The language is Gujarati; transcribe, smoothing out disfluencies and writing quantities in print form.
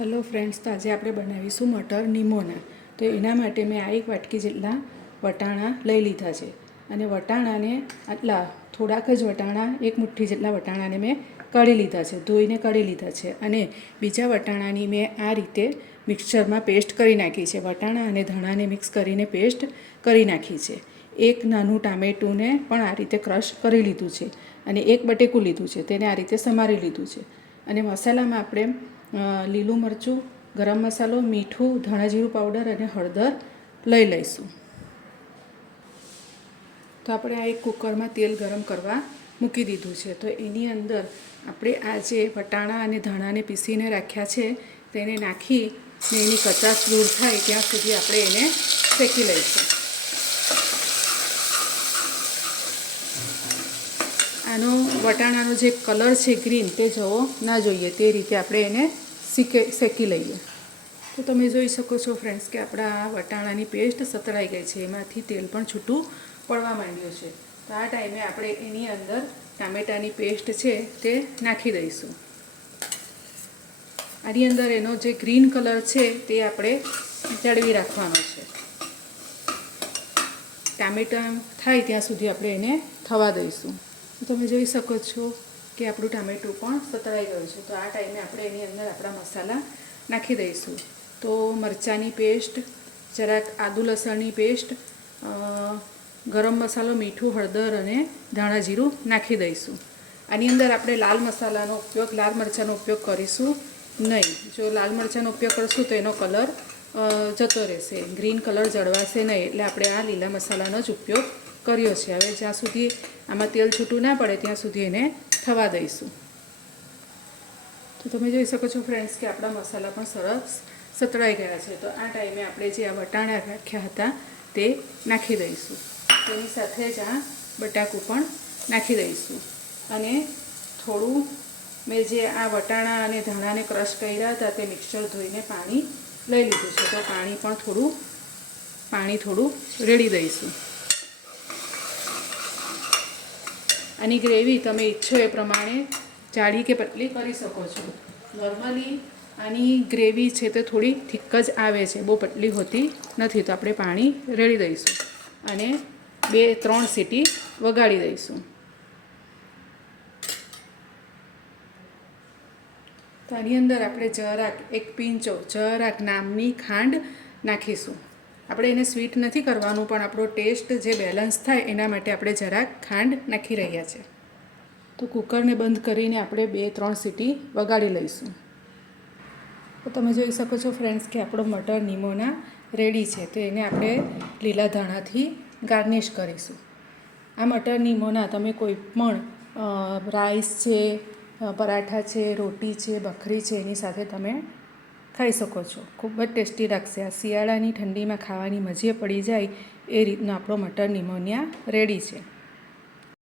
હેલો ફ્રેન્ડ્સ, તો આજે આપણે બનાવીશું મટર નિમોના. તો એના માટે મેં આ 1 વાટકી જેટલા વટાણા લઈ લીધા છે. અને વટાણાને આટલા થોડાક જ વટાણા, 1 મુઠ્ઠી જેટલા વટાણાને મેં કાઢી લીધા છે, ધોઈને કાઢી લીધા છે. અને બીજા વટાણાની મેં આ રીતે મિક્સચરમાં પેસ્ટ કરી નાખી છે. વટાણા અને ધાણાને મિક્સ કરીને પેસ્ટ કરી નાખી છે. 1 નાનું ટામેટુંને પણ આ રીતે ક્રશ કરી લીધું છે. અને 1 બટેકું લીધું છે, તેને આ રીતે સમારી લીધું છે. અને મસાલામાં આપણે લીલું મરચું, ગરમ મસાલો, મીઠું, ધાણા જીરું પાવડર અને હળદર લઈ લઈશું. તો આપણે આ એક કુકરમાં તેલ ગરમ કરવા મૂકી દીધું છે. તો એની અંદર આપણે આ જે વટાણા અને ધાણાને પીસીને રાખ્યા છે તેને નાખીને એની કચાશ દૂર થાય ત્યાં સુધી આપણે એને શેકી લઈશું. આનો વટાણાનો જે કલર છે ગ્રીન, તે જવો ના જોઈએ, તે રીતે આપણે એને શેકી લઈએ. તો તમે જોઈ શકો છો ફ્રેન્ડ્સ કે આપણા વટાણાની પેસ્ટ સતળાઈ ગઈ છે, એમાંથી તેલ પણ છૂટું પડવા માંડ્યું છે. તો આ ટાઈમે આપણે એની અંદર ટામેટાની પેસ્ટ છે તે નાખી દઈશું. આની અંદર એનો જે ગ્રીન કલર છે તે આપણે જાળવી રાખવાનો છે. ટામેટા થાય ત્યાં સુધી આપણે એને થવા દઈશું. તમે જોઈ શકો છો કે આપણું ટામેટું પણ સતળાઈ ગયું છે. તો આ ટાઈમે આપણે એની અંદર આપણા મસાલા નાખી દઈશું. તો મરચાંની પેસ્ટ, જરાક આદુ લસણની પેસ્ટ, ગરમ મસાલો, મીઠું, હળદર અને ધાણા જીરું નાખી દઈશું. આની અંદર આપણે લાલ મરચાંનો ઉપયોગ કરીશું નહીં. જો લાલ મરચાંનો ઉપયોગ કરશું તો એનો કલર જતો રહેશે, ગ્રીન કલર જળવાશે નહીં. એટલે આપણે આ લીલા મસાલાનો જ ઉપયોગ કર્યો છે. હવે જ્યાં સુધી આમાં તેલ છૂટું ના પડે ત્યાં સુધી એને થવા દઈશું. તો તમે જોઈ શકો છો ફ્રેન્ડ્સ કે આપણા મસાલા પણ સરસ સતળાઈ ગયા છે. તો આ ટાઈમે આપણે જે આ વટાણા રાખ્યા હતા તે નાખી દઈશું. તેની સાથે જ આ બટાકું પણ નાખી દઈશું. અને થોડું મેં જે આ વટાણા અને ધાણાને ક્રશ કર્યા હતા તે મિક્સર ધોઈને પાણી લઈ લીધું છે. તો પાણી થોડું રેડી દઈશું. આની ગ્રેવી તમે ઈચ્છો એ પ્રમાણે જાડી કે પતલી કરી શકો છો. નોર્મલી આની ગ્રેવી છે તે થોડી થીક જ આવે છે, બહુ પતલી હોતી નથી. તો આપણે પાણી રેડી દઈશું અને 2-3 સીટી વગાડી દઈશું. તો આની અંદર આપણે એક પિંચો નામની ખાંડ નાખીશું. આપણે એને સ્વીટ નથી કરવાનું, પણ આપણો ટેસ્ટ જે બેલેન્સ થાય એના માટે આપણે જરાક ખાંડ નાખી રહ્યા છે. તો કુકરને બંધ કરીને આપણે 2-3 સીટી વગાડી લઈશું. તો તમે જોઈ શકો છો ફ્રેન્ડ્સ કે આપણો મટર નિમોના રેડી છે. તો એને આપણે લીલા ધાણાથી ગાર્નિશ કરીશું. આ મટર નિમોના તમે કોઈ પણ રાઈસ છે, પરાઠા છે, રોટી છે, ભાખરી છે, એની સાથે તમે ખાઈ શકો છો. ખૂબ જ ટેસ્ટી લાગશે. આ શિયાળાની ઠંડીમાં ખાવાની મજે પડી જાય એ રીતનો આપણો મટર નિમોનિયા રેડી છે.